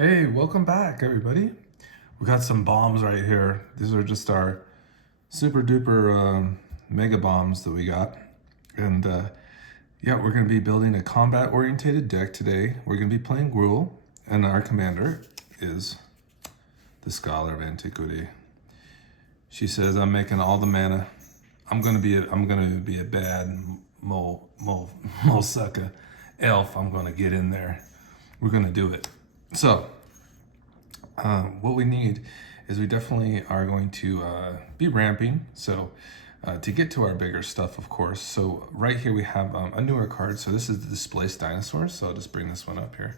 Hey, welcome back, everybody. We got some bombs right here. These are just our super duper mega bombs that we got. And yeah, we're going to be building a combat orientated deck today. We're going to be playing Gruul, and our commander is the Scholar of Antiquity. She says, I'm making all the mana. I'm gonna be a bad mo sucker elf. I'm gonna get in there. We're gonna do it. So what we need is we definitely are going to be ramping. So to get to our bigger stuff, of course. So right here we have a newer card. So this is the Displaced Dinosaur. So I'll just bring this one up here.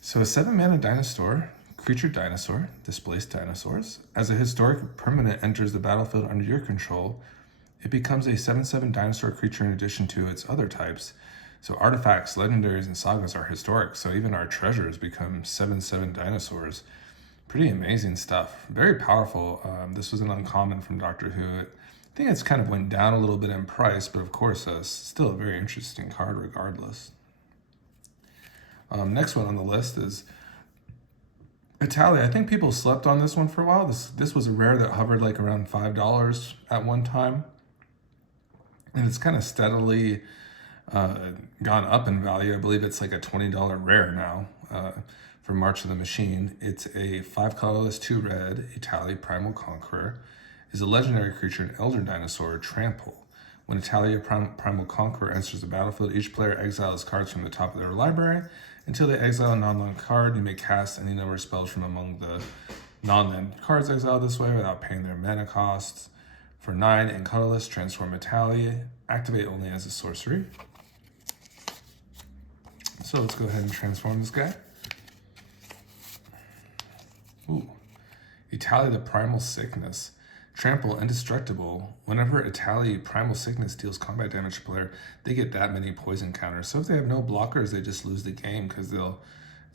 So a 7-mana dinosaur, creature dinosaur, Displaced Dinosaurs. As a historic permanent enters the battlefield under your control, it becomes a 7/7 dinosaur creature in addition to its other types. So artifacts, legendaries, and sagas are historic. So even our treasures become 7/7 dinosaurs. Pretty amazing stuff. Very powerful. This was an uncommon from Doctor Who. I think it's kind of went down a little bit in price, but of course, still a very interesting card regardless. Next one on the list is Italia. I think people slept on this one for a while. This was a rare that hovered like around $5 at one time. And it's kind of steadily gone up in value. I believe it's like a $20 rare now for March of the Machine. It's a 5 colorless, 2 red, Italia Primal Conqueror. Is a legendary creature, an elder dinosaur, Trample. When Italia Primal Conqueror enters the battlefield, each player exiles cards from the top of their library. Until they exile a non-land card, you may cast any number of spells from among the non-land cards exiled this way without paying their mana costs. For 9 and colorless, transform Italia. Activate only as a sorcery. So let's go ahead and transform this guy. Ooh. Italia the Primal Sickness. Trample, indestructible. Whenever Italia Primal Sickness deals combat damage to a player, they get that many poison counters. So if they have no blockers, they just lose the game because they'll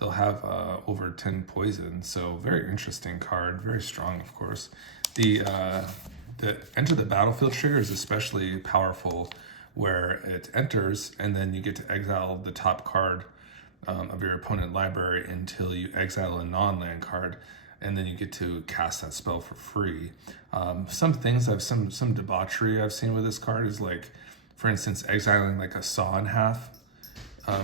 have over 10 poison. So very interesting card, very strong, of course. The enter the battlefield trigger is especially powerful, where it enters and then you get to exile the top card of your opponent library until you exile a non-land card, and then you get to cast that spell for free. Some things some debauchery I've seen with this card is like, for instance, exiling like a saw in half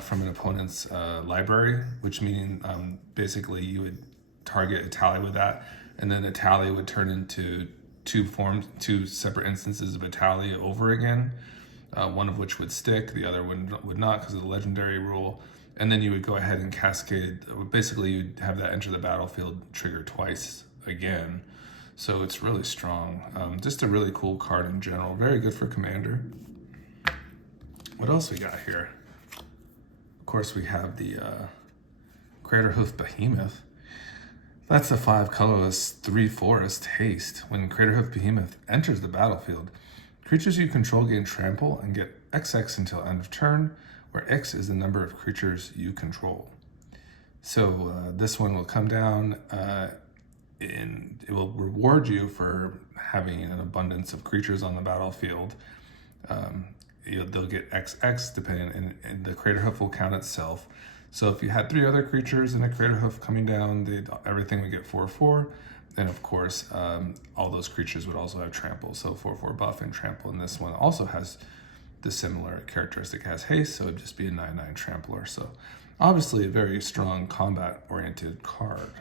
from an opponent's library, which meaning basically you would target Italia with that, and then Italia would turn into two separate instances of Italia over again. One of which would stick, the other would not because of the legendary rule. And then you would go ahead and cascade. Basically, you'd have that enter the battlefield trigger twice again. So it's really strong. Just a really cool card in general. Very good for Commander. What else we got here? Of course, we have the Craterhoof Behemoth. That's a 5 colorless, 3 forest haste. When Craterhoof Behemoth enters the battlefield, creatures you control gain trample and get XX until end of turn, where X is the number of creatures you control. So this one will come down and it will reward you for having an abundance of creatures on the battlefield. They'll get XX depending, and the Craterhoof will count itself. So if you had 3 other creatures and a Craterhoof coming down, everything would get 4/4. And of course, all those creatures would also have trample. So 4/4 buff and trample. And this one also has the similar characteristic, has haste, so it'd just be a 9/9 trampler. So obviously a very strong combat-oriented card.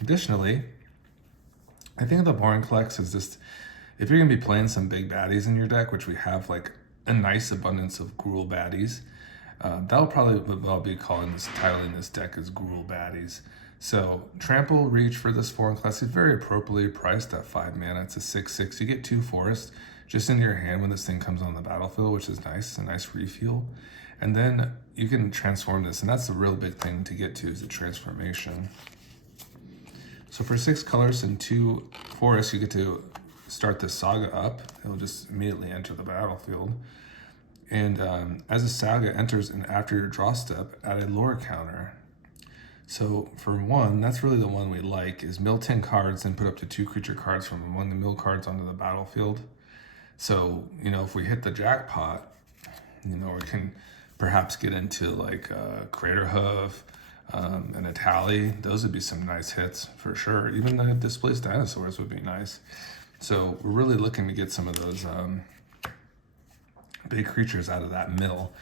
Additionally, I think the Boring Collects is just, if you're gonna be playing some big baddies in your deck, which we have like a nice abundance of Gruul baddies, that'll probably what I'll be titling this deck as Gruul baddies. So Trample Reach for this foreign class is very appropriately priced at 5 mana. It's a 6/6. You get 2 forests just into your hand when this thing comes on the battlefield, which is nice. It's a nice refuel. And then you can transform this, and that's the real big thing to get to, is the transformation. So for 6 colors and 2 forests, you get to start the saga up. It'll just immediately enter the battlefield. And as a saga enters and after your draw step, add a lore counter. So for 1, that's really the one we like, is mill 10 cards and put up to 2 creature cards from among the mill cards onto the battlefield. So, if we hit the jackpot, we can perhaps get into like Craterhoof, and a tally. Those would be some nice hits for sure. Even the displaced dinosaurs would be nice. So we're really looking to get some of those big creatures out of that mill,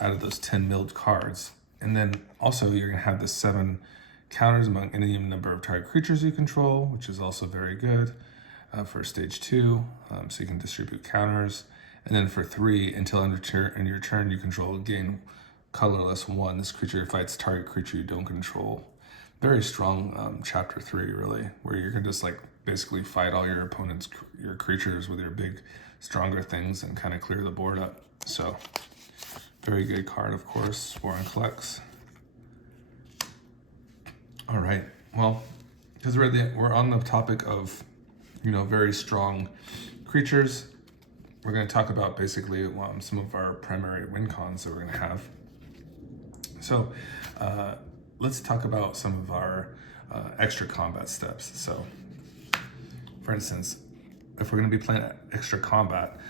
out of those 10 milled cards. And then also you're gonna have the 7 counters among any number of target creatures you control, which is also very good for stage 2. So you can distribute counters. And then for 3, until in your turn you control, gain colorless 1. This creature fights target creature you don't control. Very strong chapter 3, really, where you can just like basically fight all your opponent's your creatures with your big, stronger things and kind of clear the board up. So very good card, of course. War and Collects. All right, well, because we're on the topic of, very strong creatures, we're going to talk about basically some of our primary win cons that we're going to have. So let's talk about some of our extra combat steps. So for instance, if we're going to be playing extra combat,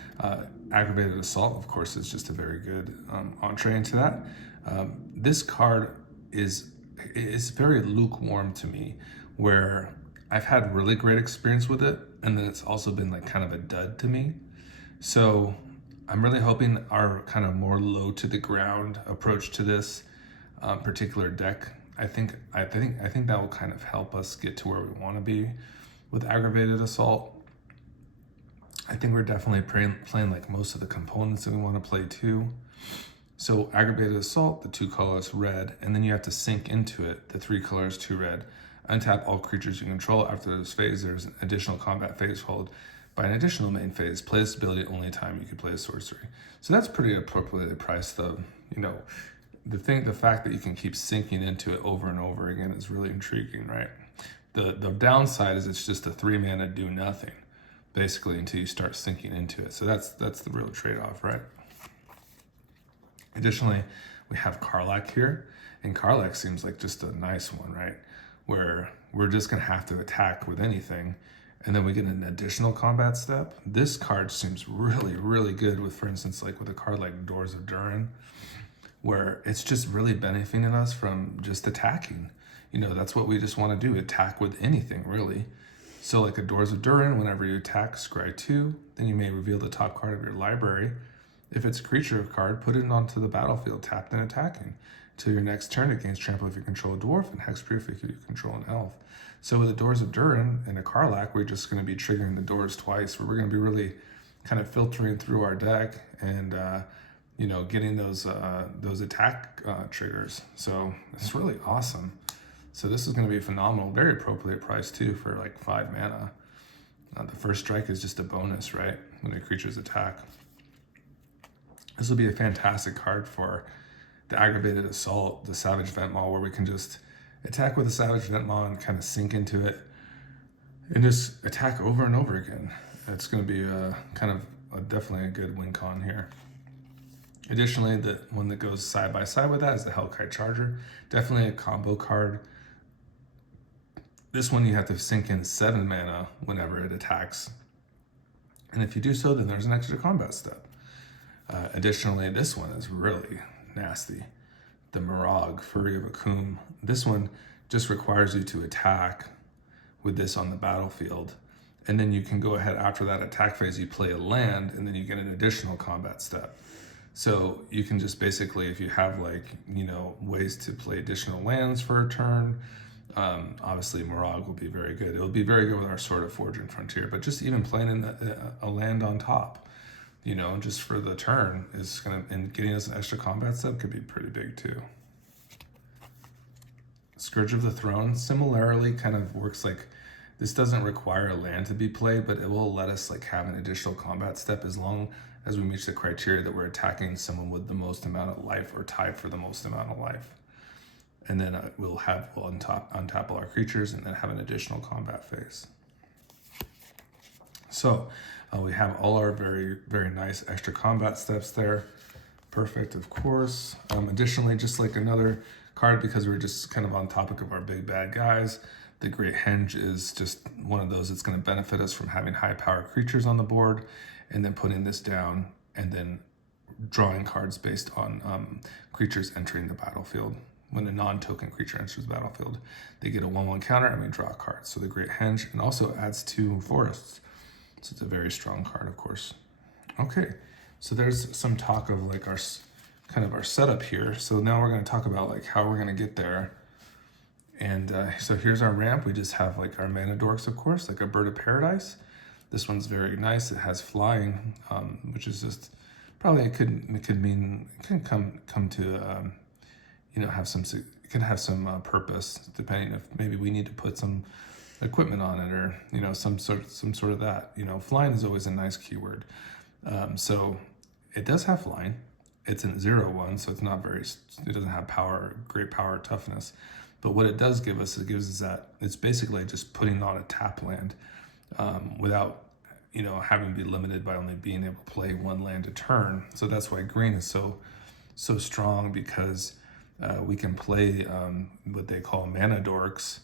Aggravated Assault, of course, is just a very good entree into that. This card is very lukewarm to me, where I've had really great experience with it, and then it's also been like kind of a dud to me. So I'm really hoping our kind of more low to the ground approach to this particular deck, I think that will kind of help us get to where we want to be with Aggravated Assault. I think we're definitely playing like most of the components that we want to play too. So Aggravated Assault, the 2 colors red, and then you have to sink into it, the 3 colors 2 red. Untap all creatures you control. After this phase, there's an additional combat phase followed by an additional main phase. Play this ability only time you can play a sorcery. So that's pretty appropriately priced though. The fact that you can keep sinking into it over and over again is really intriguing, right? The downside is it's just a 3 mana do nothing, basically, until you start sinking into it. So that's the real trade-off, right? Additionally, we have Karlach here, and Karlach seems like just a nice one, right? Where we're just gonna have to attack with anything, and then we get an additional combat step. This card seems really, really good with, for instance, like with a card like Doors of Durin, where it's just really benefiting us from just attacking. That's what we just want to do, attack with anything, really. So like a Doors of Durin, whenever you attack, scry 2, then you may reveal the top card of your library. If it's a creature card, put it onto the battlefield, tapped and attacking. Till your next turn, it gains trample if you control a dwarf and hexproof if you control an elf. So with the Doors of Durin and a Karlach, we're just going to be triggering the doors twice, where we're going to be really kind of filtering through our deck and getting those attack triggers. So it's really awesome. So this is going to be phenomenal, very appropriate price too for like 5 mana. The first strike is just a bonus, right? When a creature's attack. This will be a fantastic card for the Aggravated Assault, the Savage Ventmaw, where we can just attack with a Savage Ventmaw and kind of sink into it and just attack over and over again. It's going to be definitely a good win con here. Additionally, the one that goes side by side with that is the Hellkite Charger. Definitely a combo card. This one you have to sink in 7 mana whenever it attacks. And if you do so, then there's an extra combat step. Additionally, this one is really nasty. The Mirag, Fury of Akum. This one just requires you to attack with this on the battlefield. And then you can go ahead after that attack phase, you play a land, and then you get an additional combat step. So you can just basically, if you have ways to play additional lands for a turn, obviously Mirag will be very good. It'll be very good with our Sword of Forge and Frontier, but just even playing in a land on top, just for the turn is and getting us an extra combat step could be pretty big too. Scourge of the Throne similarly kind of works like, this doesn't require a land to be played, but it will let us have an additional combat step as long as we meet the criteria that we're attacking someone with the most amount of life or tied for the most amount of life. And then we'll untap all our creatures and then have an additional combat phase. So we have all our very, very nice extra combat steps there. Perfect, of course. Additionally, just like another card, because we're just kind of on topic of our big bad guys, the Great Henge is just one of those that's going to benefit us from having high power creatures on the board, and then putting this down and then drawing cards based on creatures entering the battlefield when a non-token creature enters the battlefield, they get a 1/1 counter and we draw a card. So the Great Henge, and also adds 2 forests. So it's a very strong card, of course. Okay, so there's some talk of like our setup here. So now we're going to talk about like how we're going to get there. And so here's our ramp. We just have like our mana dorks, of course, like a Bird of Paradise. This one's very nice. It has flying, which is just probably it can come to have some, it can have some purpose, depending if maybe we need to put some equipment on it, or some sort of that. Flying is always a nice keyword. So it does have flying. It's in 0/1, so it's not it doesn't have great power or toughness. But what it does give us, that it's basically just putting on a tap land without having to be limited by only being able to play 1 land a turn. So that's why green is so strong, because we can play what they call mana dorks.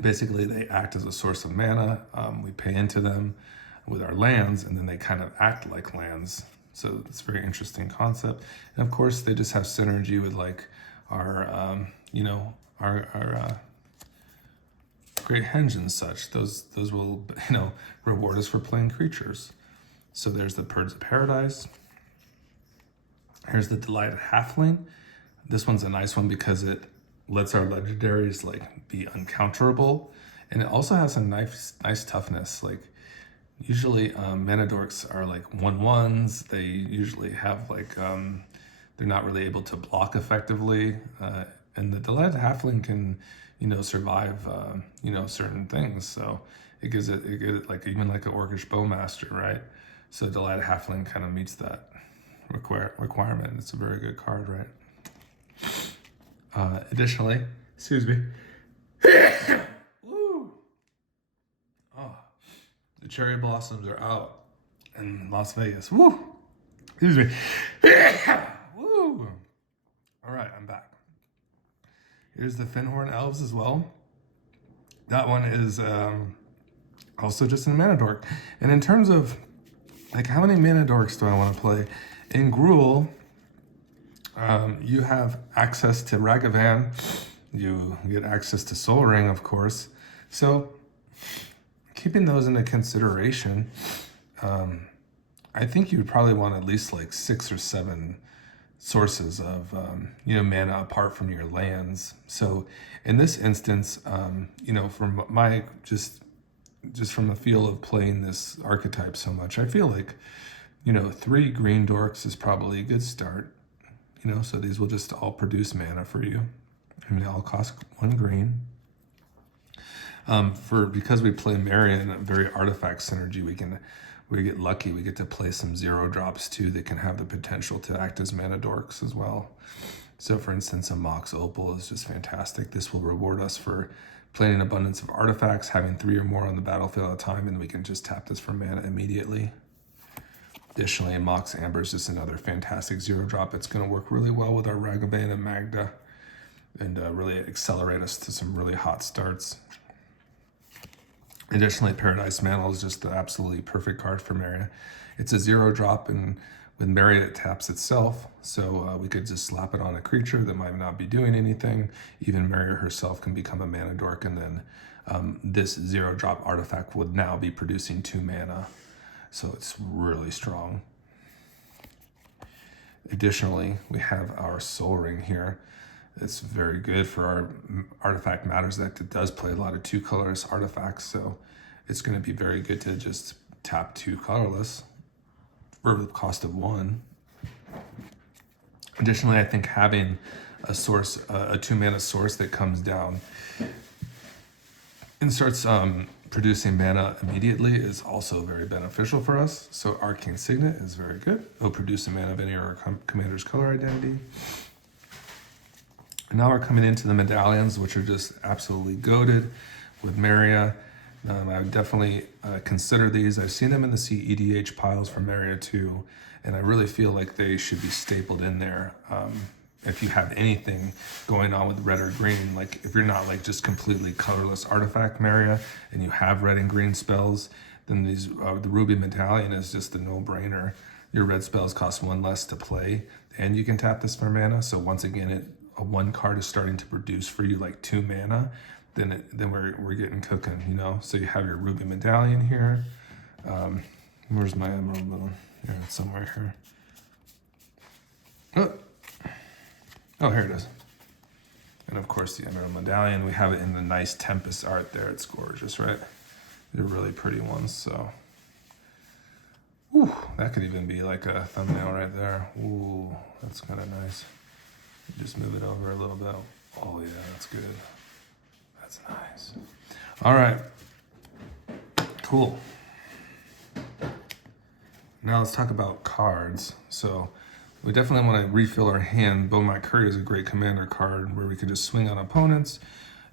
Basically, they act as a source of mana. We pay into them with our lands, and then they kind of act like lands. So it's a very interesting concept. And of course, they just have synergy with like our Great Henge and such. Those will reward us for playing creatures. So there's the Birds of Paradise. Here's the Delighted Halfling. This one's a nice one because it lets our legendaries like be uncounterable, and it also has some nice toughness. Like usually mana dorks are like 1/1s. They usually have like they're not really able to block effectively, and the Delighted Halfling can survive certain things. So it gives it like even like an Orcish Bowmaster, right? So Delighted Halfling kind of meets that requirement. It's a very good card, right? Additionally, excuse me. Woo! Oh, the cherry blossoms are out in Las Vegas. Woo! Excuse me. Woo! All right, I'm back. Here's the Finhorn Elves as well. That one is also just a mana dork. And in terms of like how many mana dorks do I want to play? In Gruul, you have access to Ragavan. You get access to Soul Ring, of course. So keeping those into consideration, I think you would probably want at least like 6 or 7 sources of mana apart from your lands. So in this instance, from my just from the feel of playing this archetype so much, I feel like 3 green dorks is probably a good start. So these will just all produce mana for you. They all cost 1 green. Because we play Meria in a very artifact synergy, we get lucky. We get to play some 0-drops too that can have the potential to act as mana dorks as well. So for instance, a Mox Opal is just fantastic. This will reward us for playing an abundance of artifacts, having 3 or more on the battlefield at a time, and we can just tap this for mana immediately. Additionally, Mox Amber is just another fantastic 0-drop. It's going to work really well with our Ragavan and Magda, and really accelerate us to some really hot starts. Additionally, Paradise Mantle is just the absolutely perfect card for Meria. It's a 0-drop, and with Meria it taps itself, so we could just slap it on a creature that might not be doing anything. Even Meria herself can become a mana dork, and then this 0-drop artifact would now be producing 2 mana. So it's really strong. Additionally, we have our Soul Ring here. It's very good for our Artifact Matters deck that does play a lot of 2 colorless artifacts, so it's going to be very good to just tap 2 colorless for the cost of 1. Additionally, I think having a source, a 2-mana source that comes down and starts producing mana immediately is also very beneficial for us. So Arcane Signet is very good. It'll produce a mana of any of our commander's color identity. And now we're coming into the medallions, which are just absolutely goated with Meria. I would definitely consider these. I've seen them in the CEDH piles for Meria too, and I really feel like they should be stapled in there. If you have anything going on with red or green, like if you're not like just completely colorless artifact Meria and you have red and green spells, then the Ruby Medallion is just a no-brainer. Your red spells cost 1 less to play, and you can tap this for mana. So once again, it a one card is starting to produce for you like 2 mana, then we're getting cooking, you know. So you have your ruby medallion here. Where's my emerald moon? Yeah, it's somewhere here. Oh, here it is. And of course the emerald medallion, we have it in the nice Tempest art there. It's gorgeous, right? They're really pretty ones, so. Ooh, that could even be like a thumbnail right there. Ooh, that's kind of nice. Just move it over a little bit. Oh yeah, that's good. That's nice. All right, cool. Now let's talk about cards. So we definitely want to refill our hand. Beaumont Courier is a great commander card where we can just swing on opponents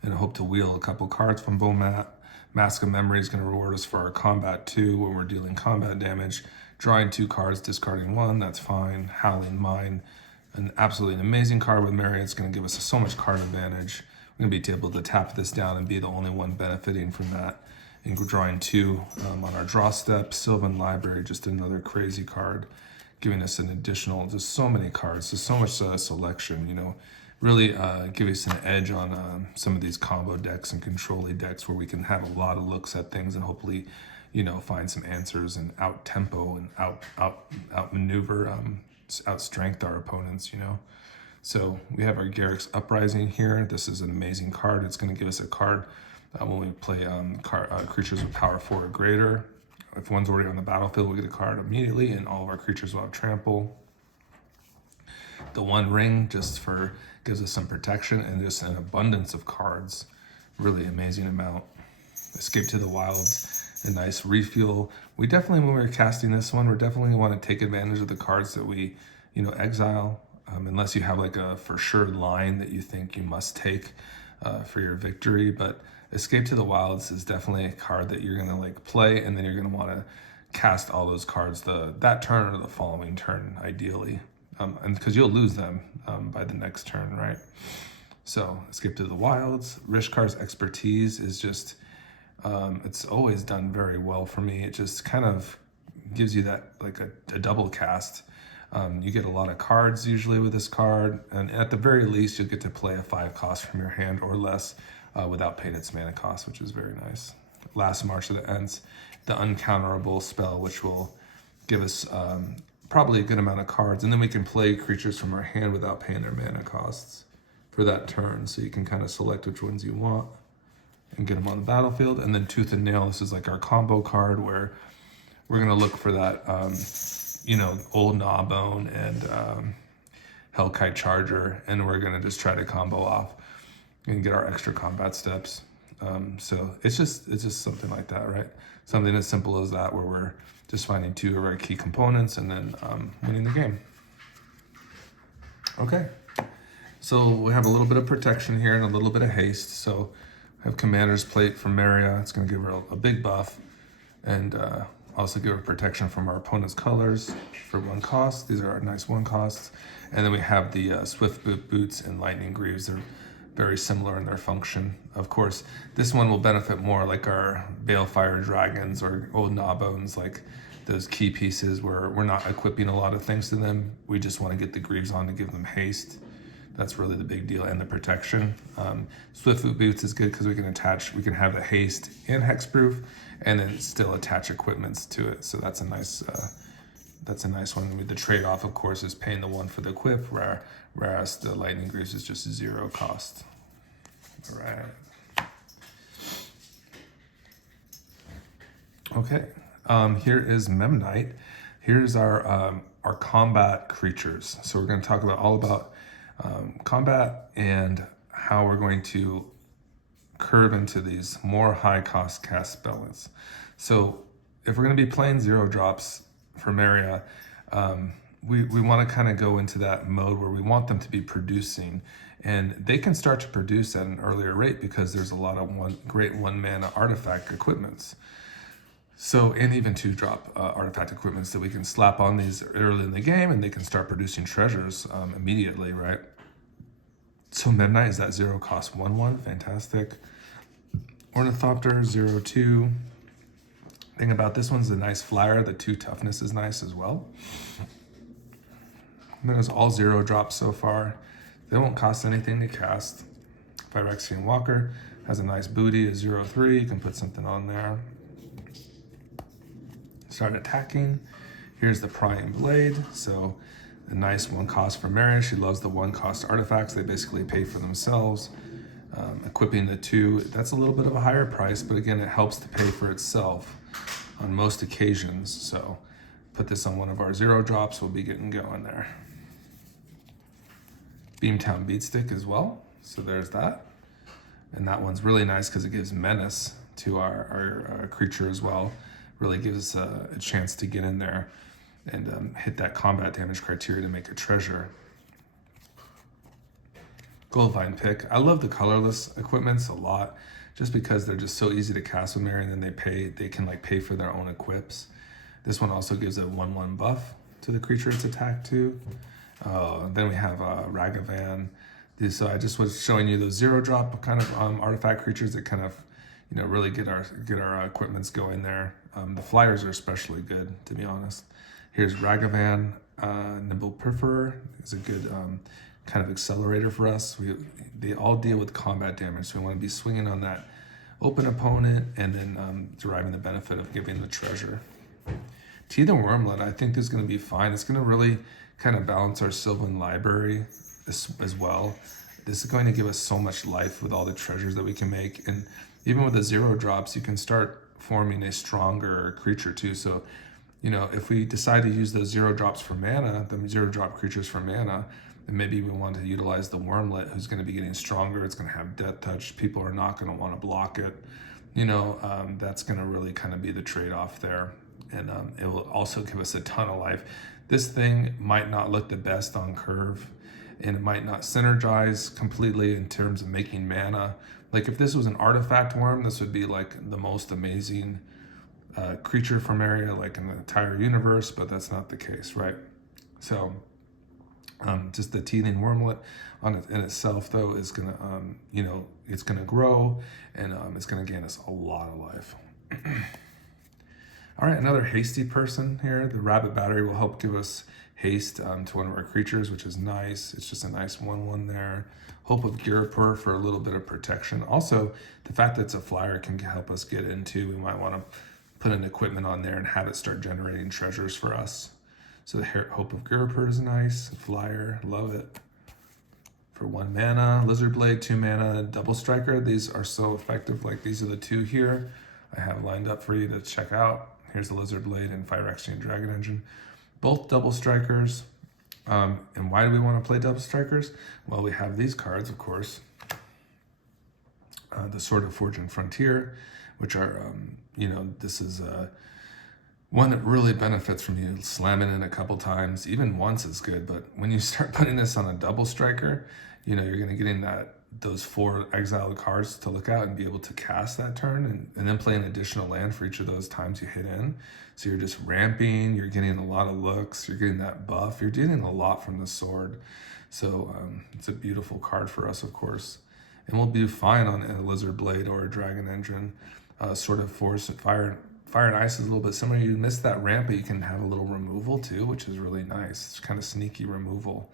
and hope to wheel a couple cards from Beaumont. Mask of Memory is going to reward us for our combat 2 when we're dealing combat damage. Drawing 2 cards, discarding 1, that's fine. Howling Mine, an absolutely amazing card with Meria. It's going to give us so much card advantage. We're going to be able to tap this down and be the only one benefiting from that. And drawing 2 on our draw step. Sylvan Library, just another crazy card, giving us an additional, just so many cards, just so much selection, you know. Really give us an edge on some of these combo decks and control-y decks where we can have a lot of looks at things and hopefully, you know, find some answers and out tempo and out maneuver, out strength our opponents, you know. So we have our Garruk's Uprising here. This is an amazing card. It's going to give us a card when we play creatures with power 4 or greater. If one's already on the battlefield, we'll get a card immediately, and all of our creatures will have trample. The One Ring just gives us some protection and just an abundance of cards. Really amazing amount. Escape to the Wilds, a nice refuel. We definitely, when we're casting this one, we're definitely want to take advantage of the cards that we, you know, exile. Unless you have like a for sure line that you think you must take for your victory. But Escape to the Wilds is definitely a card that you're gonna like play, and then you're gonna want to cast all those cards that turn or the following turn, ideally. And because you'll lose them by the next turn, right? So Escape to the Wilds. Rishkar's Expertise is just, it's always done very well for me. It just kind of gives you that, like a double cast. You get a lot of cards usually with this card, and at the very least, you'll get to play a 5 cost from your hand or less without paying its mana cost, which is very nice. Last March of the Ents, the Uncounterable spell, which will give us probably a good amount of cards, and then we can play creatures from our hand without paying their mana costs for that turn. So you can kind of select which ones you want and get them on the battlefield. And then Tooth and Nail, this is like our combo card where we're gonna look for that, you know, Old Gnawbone and Hellkite Charger, and we're gonna just try to combo off and get our extra combat steps. So it's just something like that, right? Something as simple as that, where we're just finding 2 of our key components and then winning the game. Okay, so we have a little bit of protection here and a little bit of haste. So I have Commander's Plate from Meria. It's going to give her a big buff, and also give her protection from our opponent's colors for 1 cost. These are our nice 1 costs. And then we have the Swift Boot Boots and Lightning Greaves. They're very similar in their function. Of course, this one will benefit more like our Balefire Dragons or Old Gnawbones, like those key pieces where we're not equipping a lot of things to them. We just want to get the Greaves on to give them haste. That's really the big deal, and the protection. Swift Boot Boots is good because we can have the haste and hexproof, and then still attach equipments to it. So that's a nice one. The trade-off, of course, is paying the 1 for the equip, whereas the Lightning Greaves is just 0 cost. All right. Okay. Here is Memnite. Here's our combat creatures. So we're going to talk all about combat and how we're going to curve into these more high-cost cast spells. So if we're going to be playing 0 drops for Meria, we want to kind of go into that mode where we want them to be producing, and they can start to produce at an earlier rate because there's a lot of great 1 mana artifact equipments. So, and even 2-drop artifact equipments that we can slap on these early in the game, and they can start producing treasures immediately, right? So Memnite is that 0 cost 1/1, fantastic. Ornithopter 0/2. Thing about this one's a nice flyer. The 2 toughness is nice as well. And there's all 0 drops so far. They won't cost anything to cast. Phyrexian Walker has a nice booty, a 0/3. You can put something on there. Start attacking. Here's the Prying Blade. So a nice 1 cost for Meria. She loves the 1 cost artifacts. They basically pay for themselves. Equipping the 2, that's a little bit of a higher price, but again, it helps to pay for itself on most occasions. So put this on one of our 0 drops. We'll be getting going there. Beamtown Beatstick as well. So there's that. And that one's really nice because it gives menace to our creature as well. Really gives us a chance to get in there and hit that combat damage criteria to make a treasure. Goldvine Pick. I love the colorless equipments a lot just because they're just so easy to cast with Meria, and then they can like pay for their own equips. This one also gives a 1/1 buff to the creature it's attacked to. Then we have Ragavan. So I just was showing you those 0 drop kind of artifact creatures that kind of, you know, really get our equipments going there. The flyers are especially good, to be honest. Here's Ragavan. Nimble Perforer is a good kind of accelerator for us. They all deal with combat damage, so we want to be swinging on that open opponent and then deriving the benefit of giving the treasure. Teeth and Wormlet, I think is going to be fine. It's going to really kind of balance our Sylvan library as well. This is going to give us so much life with all the treasures that we can make, and even with the 0 drops, you can start forming a stronger creature too. So, you know, if we decide to use those 0 drops for mana, the 0 drop creatures for mana, then maybe we want to utilize the Wormlet, who's going to be getting stronger. It's going to have Death Touch. People are not going to want to block it. You know, that's going to really kind of be the trade-off there. And it will also give us a ton of life. This thing might not look the best on curve, and it might not synergize completely in terms of making mana. Like if this was an artifact worm, this would be like the most amazing creature from Meria, like in the entire universe, but that's not the case, right? So just the Teething Wormlet in itself, though, is gonna, you know, it's gonna grow, and it's gonna gain us a lot of life. All right, another hasty person here. The Rabbit Battery will help give us haste to one of our creatures, which is nice. It's just a nice 1/1 there. Hope of Girapur for a little bit of protection. Also, the fact that it's a flyer can help us get into. We might want to put an equipment on there and have it start generating treasures for us. So the Hope of Girapur is nice. Flyer, love it. For 1 mana, Lizard Blade, 2 mana, Double Striker. These are so effective. Like these are the 2 here I have lined up for you to check out. Here's the Lizard Blade and Phyrexian Dragon Engine. Both Double Strikers. And why do we want to play Double Strikers? Well, we have these cards, of course. The Sword of Fortune Frontier, which are, you know, this is one that really benefits from you slamming in a couple times. Even once is good, but when you start putting this on a Double Striker, you know, you're going to get in those 4 exiled cards to look out and be able to cast that turn, and then play an additional land for each of those times you hit in. So you're just ramping, you're getting a lot of looks, you're getting that buff, you're getting a lot from the sword. So it's a beautiful card for us, of course. And we'll be fine on a Lizard Blade or a Dragon Engine. Sort of Force and Fire and Ice is a little bit similar. You miss that ramp, but you can have a little removal too, which is really nice. It's kind of sneaky removal.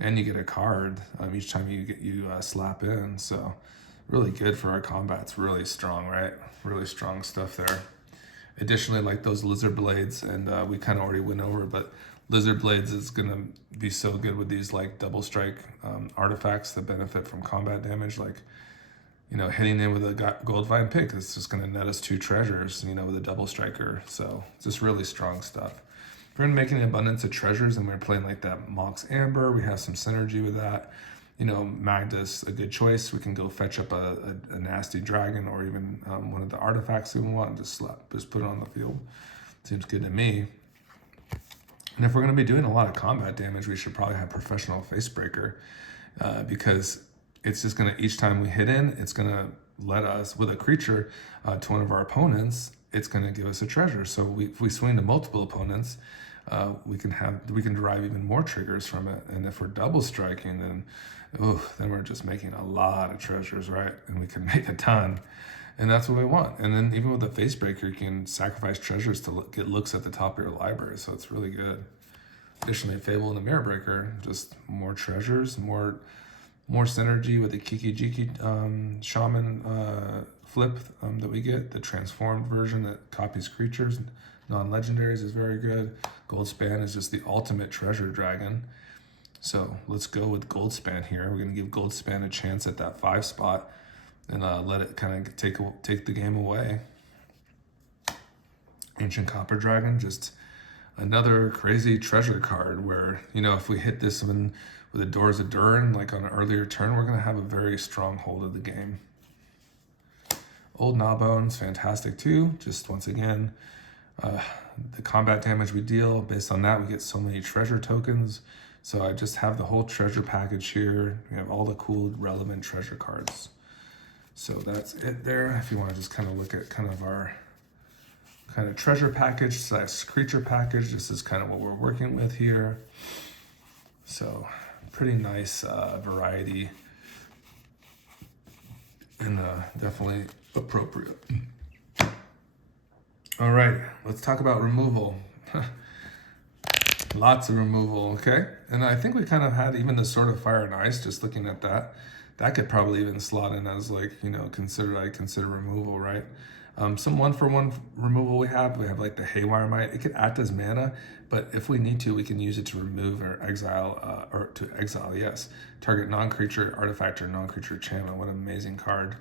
And you get a card each time you slap in. So really good for our combat. It's really strong, right? Really strong stuff there. Additionally, like those Lizard Blades, and we kind of already went over, but Lizard Blades is going to be so good with these like double strike artifacts that benefit from combat damage. Like, you know, hitting in with a Goldvine Pick, it's just going to net us 2 treasures, you know, with a double striker. So it's just really strong stuff. If we're making an abundance of treasures and we're playing like that Mox Amber, we have some synergy with that. You know, Magda's a good choice. We can go fetch up a nasty dragon or even one of the artifacts we want and just put it on the field. Seems good to me. And if we're going to be doing a lot of combat damage, we should probably have Professional Facebreaker because it's just going to, each time we hit in, it's going to let us, with a creature to one of our opponents, it's going to give us a treasure. So if we swing to multiple opponents, we can derive even more triggers from it. And if we're double striking, then we're just making a lot of treasures, right? And we can make a ton, and that's what we want. And then even with the Facebreaker, you can sacrifice treasures to get looks at the top of your library. So it's really good. Additionally, Fable and the Mirror Breaker, just more treasures, more synergy with the Kiki Jiki Shaman flip that we get. The transformed version that copies creatures, non-legendaries, is very good. Goldspan is just the ultimate treasure dragon. So let's go with Goldspan here. We're going to give Goldspan a chance at that 5 spot and let it kind of take the game away. Ancient Copper Dragon, just another crazy treasure card where, if we hit this one with the Doors of Durin, like on an earlier turn, we're going to have a very strong hold of the game. Old Gnawbones, fantastic too. Just once again, the combat damage we deal, based on that, we get so many treasure tokens. So I just have the whole treasure package here. We have all the cool, relevant treasure cards. So that's it there. If you want to just kind of look at kind of our kind of treasure package / creature package, this is kind of what we're working with here. So pretty nice variety and definitely appropriate. All right, let's talk about removal. Lots of removal, okay? And I think we kind of had even the Sword of Fire and Ice, just looking at that. That could probably even slot in as like, I consider removal, right? Some 1-for-1 removal we have like the Haywire Might. It could act as mana, but if we need to, we can use it to remove or exile, yes. Target non-creature artifact or non-creature enchantment. What an amazing card.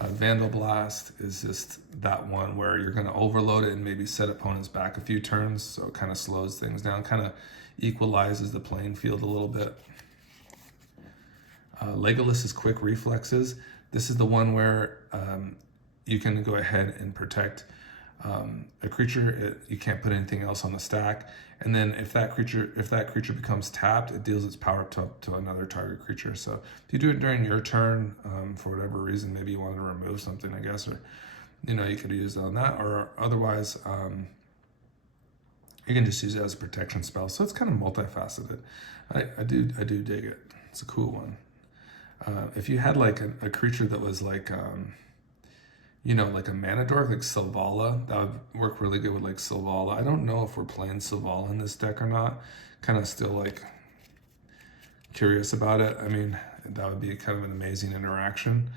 Vandal Blast is just that one where you're going to overload it and maybe set opponents back a few turns, so it kind of slows things down, kind of equalizes the playing field a little bit. Legolas's Quick Reflexes. This is the one where you can go ahead and protect a creature. You can't put anything else on the stack, and then if that creature becomes tapped, it deals its power to another target creature. So if you do it during your turn, for whatever reason, maybe you wanted to remove something, I guess, or you could use it on that, or otherwise you can just use it as a protection spell. So it's kind of multifaceted. I do dig it. It's a cool one. If you had like a creature that was like like a mana dork, like Sylvala, that would work really good with like Sylvala. I don't know if we're playing Sylvala in this deck or not. Kind of still like curious about it. I mean, that would be kind of an amazing interaction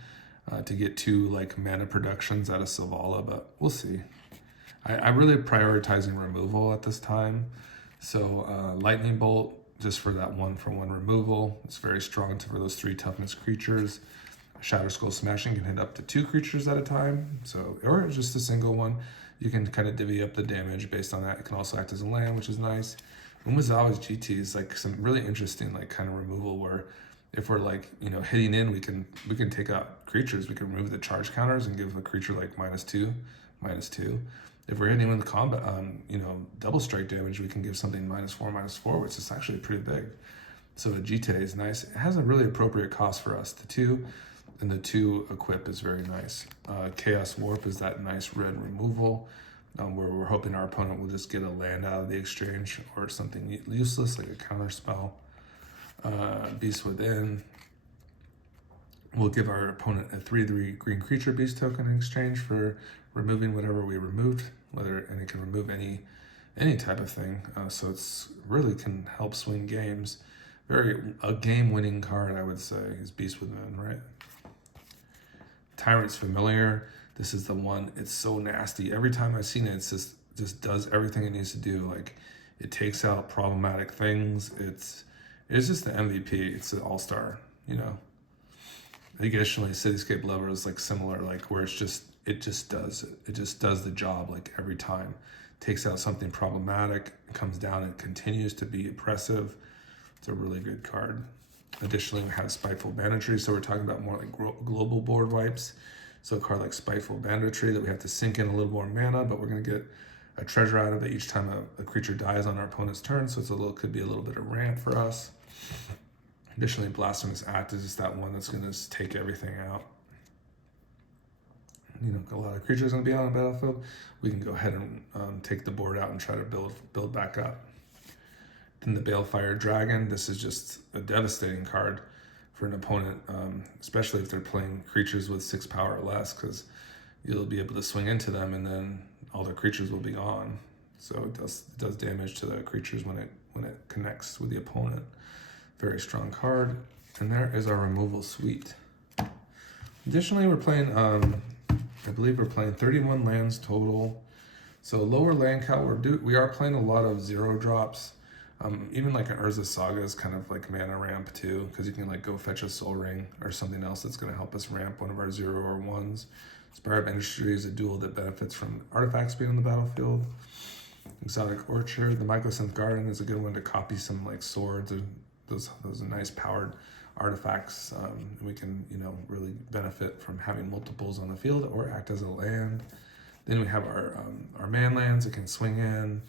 to get 2 like mana productions out of Sylvala, but we'll see. I'm really prioritizing removal at this time. So Lightning Bolt, just for that 1-for-1 removal. It's very strong for those 3 toughness creatures. Shadow Skull Smashing can hit up to 2 creatures at a time, or just a single one. You can kind of divvy up the damage based on that. It can also act as a land, which is nice. Umezawa's GT is like some really interesting like kind of removal where if we're like hitting in, we can take out creatures. We can remove the charge counters and give a creature like -2, -2. If we're hitting with combat, double strike damage, we can give something -4, -4, which is actually pretty big. So the GT is nice. It has a really appropriate cost for us. The 2. And the 2 equip is very nice. Chaos Warp is that nice red removal where we're hoping our opponent will just get a land out of the exchange or something useless like a counter spell. Beast Within will give our opponent a 3/3 green creature beast token in exchange for removing whatever we removed, and it can remove any type of thing. So it's really can help swing games. A game-winning card, I would say, is Beast Within, right? Tyrant's Familiar. This is the one. It's so nasty. Every time I've seen it, it's just does everything it needs to do. Like it takes out problematic things. It's just the MVP. It's an all-star. Additionally, Cityscape Lover is like similar, like where it just does the job like every time. Takes out something problematic, comes down and continues to be oppressive. It's a really good card. Additionally, we have Spiteful Banditry, so we're talking about more like global board wipes. So a card like Spiteful Banditry that we have to sink in a little more mana, but we're going to get a treasure out of it each time a creature dies on our opponent's turn, so could be a little bit of ramp for us. Additionally, Blasphemous Act is just that one that's going to take everything out. A lot of creatures going to be on the battlefield. We can go ahead and take the board out and try to build back up. Then the Balefire Dragon, this is just a devastating card for an opponent, especially if they're playing creatures with 6 power or less, because you'll be able to swing into them and then all their creatures will be gone. So it does damage to the creatures when when it connects with the opponent. Very strong card. And there is our removal suite. Additionally, we're playing, I believe we're playing 31 lands total. So lower land count, we are playing a lot of 0 drops. Even like an Urza Saga is kind of like mana ramp too, because you can like go fetch a Soul Ring or something else that's going to help us ramp one of our 0 or 1s. Spire of Industry is a duel that benefits from artifacts being on the battlefield. Exotic Orchard, the Mycosynth Garden is a good one to copy some like swords and those nice powered artifacts. And we can, you know, really benefit from having multiples on the field or act as a land. Then we have our man lands that can swing in.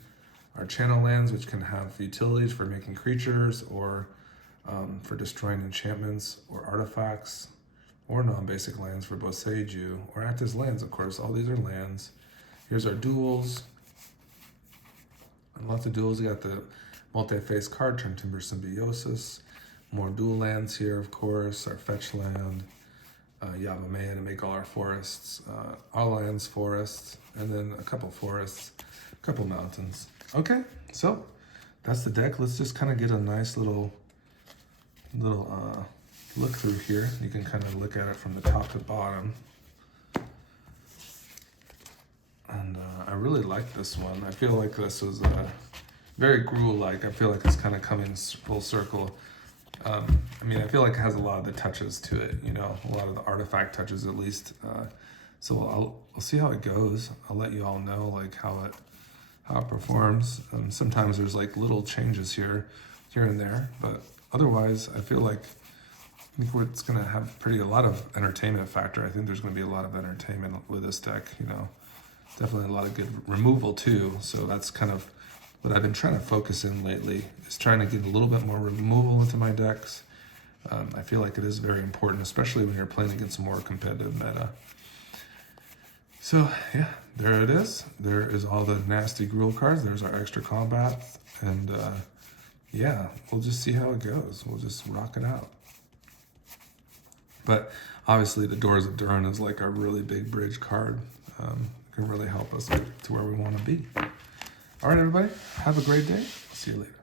Our channel lands, which can have utilities for making creatures or for destroying enchantments or artifacts, or non-basic lands for Boseiju, or act as lands, of course. All these are lands. Here's our duels. And lots of duels. We got the multi-face card, Turn Timber Symbiosis. More dual lands here, of course. Our fetch land. Yavimaya to make all our forests. All lands, forests, and then a couple forests, a couple mountains. Okay, so that's the deck. Let's just kind of get a nice little look through here. You can kind of look at it from the top to bottom. And I really like this one. I feel like this was very Gruul-like. I feel like it's kind of coming full circle. I mean, I feel like it has a lot of the touches to it, you know, a lot of the artifact touches at least. So I'll see how it goes. I'll let you all know like how it performs. Sometimes there's like little changes here and there, but otherwise I feel like it's gonna have a lot of entertainment factor. I think there's gonna be a lot of entertainment with this deck, you know. Definitely a lot of good removal too. So that's kind of what I've been trying to focus in lately, is trying to get a little bit more removal into my decks. I feel like it is very important, especially when you're playing against a more competitive meta. So yeah, there it is. There is all the nasty Gruul cards. There's our extra combat. And yeah, we'll just see how it goes. We'll just rock it out. But obviously the Doors of Durin is like a really big bridge card. Can really help us to where we want to be. All right, everybody, have a great day. See you later.